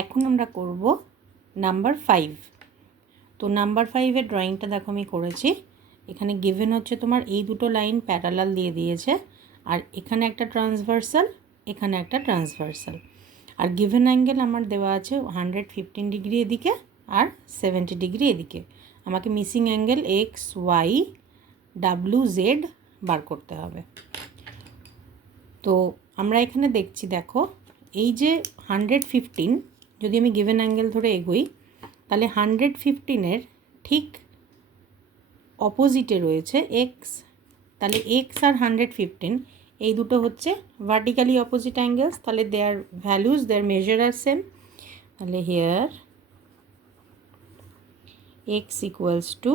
এখন আমরা করব নাম্বার 5। তো নাম্বার 5-এর ড্রয়িংটা দেখো আমি করেছি। এখানে গিভেন হচ্ছে তোমার এই দুটো লাইন প্যারালাল দিয়ে দিয়েছে, আর এখানে একটা ট্রান্সভার্সাল, এখানে একটা ট্রান্সভার্সাল। আর গিভেন অ্যাঙ্গেল আমার দেওয়া আছে 115 ডিগ্রি এদিকে আর 70 ডিগ্রি এদিকে। আমাকে missing angle X Y W Z বার করতে হবে। তো আমরা এখানে দেখছি, দেখো এই যে 115, যদি আমি গিভেন অ্যাঙ্গেল ধরে এগোই তাহলে 115-এর ঠিক অপোজিটে রয়েছে এক্স। তাহলে এক্স আর 115 এই দুটো হচ্ছে ভার্টিক্যালি অপোজিট অ্যাঙ্গেলস। তাহলে দেয়ার ভ্যালুজ, দেয়ার মেজার আর সেম। তাহলে here x equals to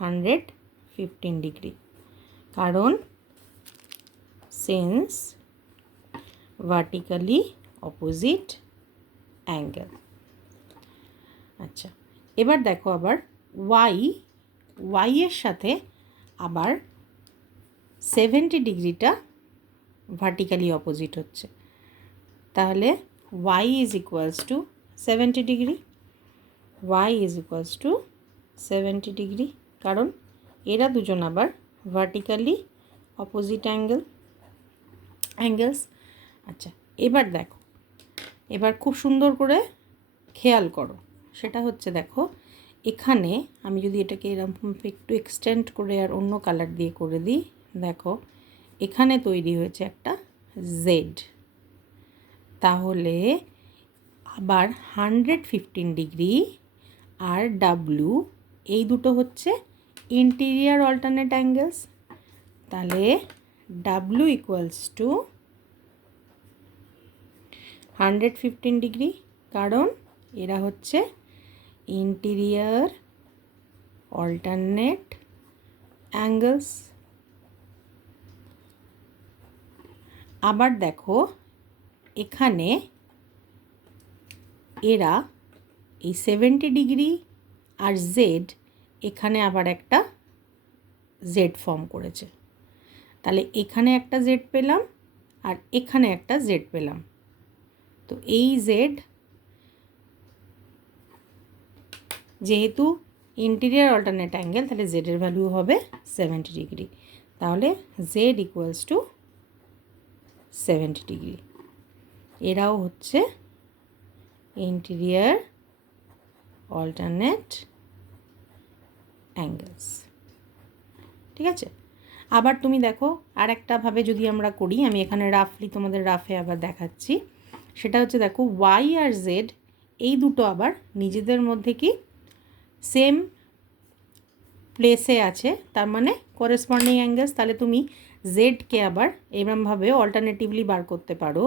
115 degree, কারণ সিন্স ভার্টিক্যালি অপোজিট অ্যাঙ্গেল। আচ্ছা, এবার দেখো আবার ওয়াই এর সাথে আবার 70 ডিগ্রিটা ভার্টিক্যালি অপোজিট হচ্ছে। তাহলে Y is equals to 70 degree, Y is equals to 70 degree, কারণ এরা দুজন আবার ভার্টিক্যালি অপোজিট অ্যাঙ্গেলস। আচ্ছা, এবার দেখো, এবার খুব সুন্দর করে খেয়াল করো। সেটা হচ্ছে, দেখো এখানে আমি যদি এটাকে এরকম একটু এক্সটেন্ড করে আর অন্য কালার দিয়ে করে দিই, দেখো এখানে তৈরি হয়েছে একটা জেড। তাহলে আবার 115 ডিগ্রি আর ডাব্লিউ এই দুটো হচ্ছে ইন্টিরিয়ার অল্টারনেট অ্যাঙ্গেলস। তাহলে ডাব্লিউ ইকুয়ালস টু 115 ডিগ্রি, কারণ এরা হচ্ছে ইন্টিরিয়ার অল্টারনেট অ্যাঙ্গেলস। আবার দেখো এখানে এরা এই 70 ডিগ্রি আর জেড, এখানে আবার একটা জেড ফর্ম করেছে। তাহলে এখানে একটা জেড পেলাম আর এখানে একটা জেড পেলাম। তো এই জেড যেহেতু ইন্টিরিয়ার অল্টারনেট অ্যাঙ্গেল, তাহলে জেডের ভ্যালু হবে 70 ডিগ্রি। তাহলে জেড ইকুয়ালস টু 70 ডিগ্রি। এরাও হচ্ছে ইন্টিরিয়ার অল্টারনেট অ্যাঙ্গেলস। ঠিক আছে, আবার তুমি দেখো আর একটাভাবে যদি আমরা করি, আমি এখানে রাফলি তোমাদের রাফে আবার দেখাচ্ছি। সেটা হচ্ছে, দেখো ওয়াই আর জেড এই দুটো আবার নিজেদের মধ্যে কি সেম প্লেসে আছে, তার মানে করেসপন্ডিং অ্যাঙ্গেলস। তাহলে তুমি জেডকে আবার এরকমভাবে অল্টারনেটিভলি বার করতে পারো।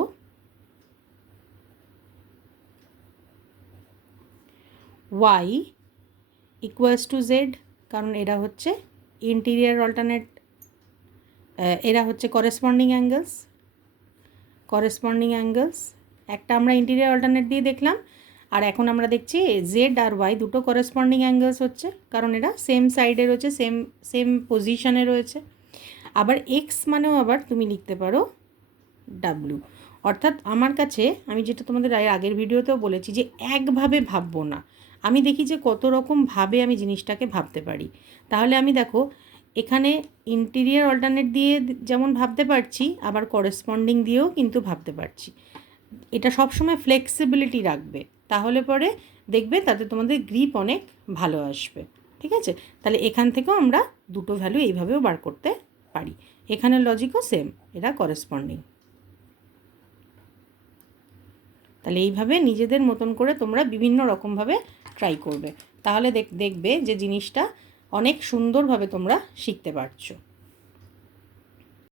ওয়াই ইকুয়ালস টু জেড, কারণ এরা হচ্ছে ইন্টিরিয়ার অল্টারনেট, এরা হচ্ছে করেসপন্ডিং অ্যাঙ্গেলস। একটা আমরা ইন্টিরিয়ার অল্টারনেট দিয়ে দেখলাম, আর এখন আমরা দেখছি জেড আর ওয়াই দুটো করেসপন্ডিং অ্যাঙ্গেলস হচ্ছে, কারণ এরা সেম সাইডে রয়েছে, সেম পজিশনে রয়েছে। আবার এক্স মানেও আবার তুমি লিখতে পারো ডাব্লিউ। অর্থাৎ আমার কাছে, আমি যেটা তোমাদের আগের ভিডিওতেও বলেছি, যে একভাবে ভাববো না, আমি দেখি যে কত রকমভাবে আমি জিনিসটাকে ভাবতে পারি। তাহলে আমি দেখো এখানে ইন্টিরিয়ার অল্টারনেট দিয়ে যেমন ভাবতে পারছি, আবার করেসপন্ডিং দিয়েও কিন্তু ভাবতে পারছি। এটা সবসময় ফ্লেক্সিবিলিটি রাখবে, তাহলে পরে দেখবে তাতে তোমাদের গ্রিপ অনেক ভালো আসবে। ঠিক আছে, তাহলে এখান থেকেও আমরা দুটো ভ্যালু এইভাবেও বার করতে পারি। এখানের লজিকও সেম, এরা করেসপন্ডিং। তাহলে এইভাবে নিজেদের মতন করে তোমরা বিভিন্ন রকমভাবে ট্রাই করবে, তাহলে দেখবে যে জিনিসটা অনেক সুন্দরভাবে তোমরা শিখতে পারছো।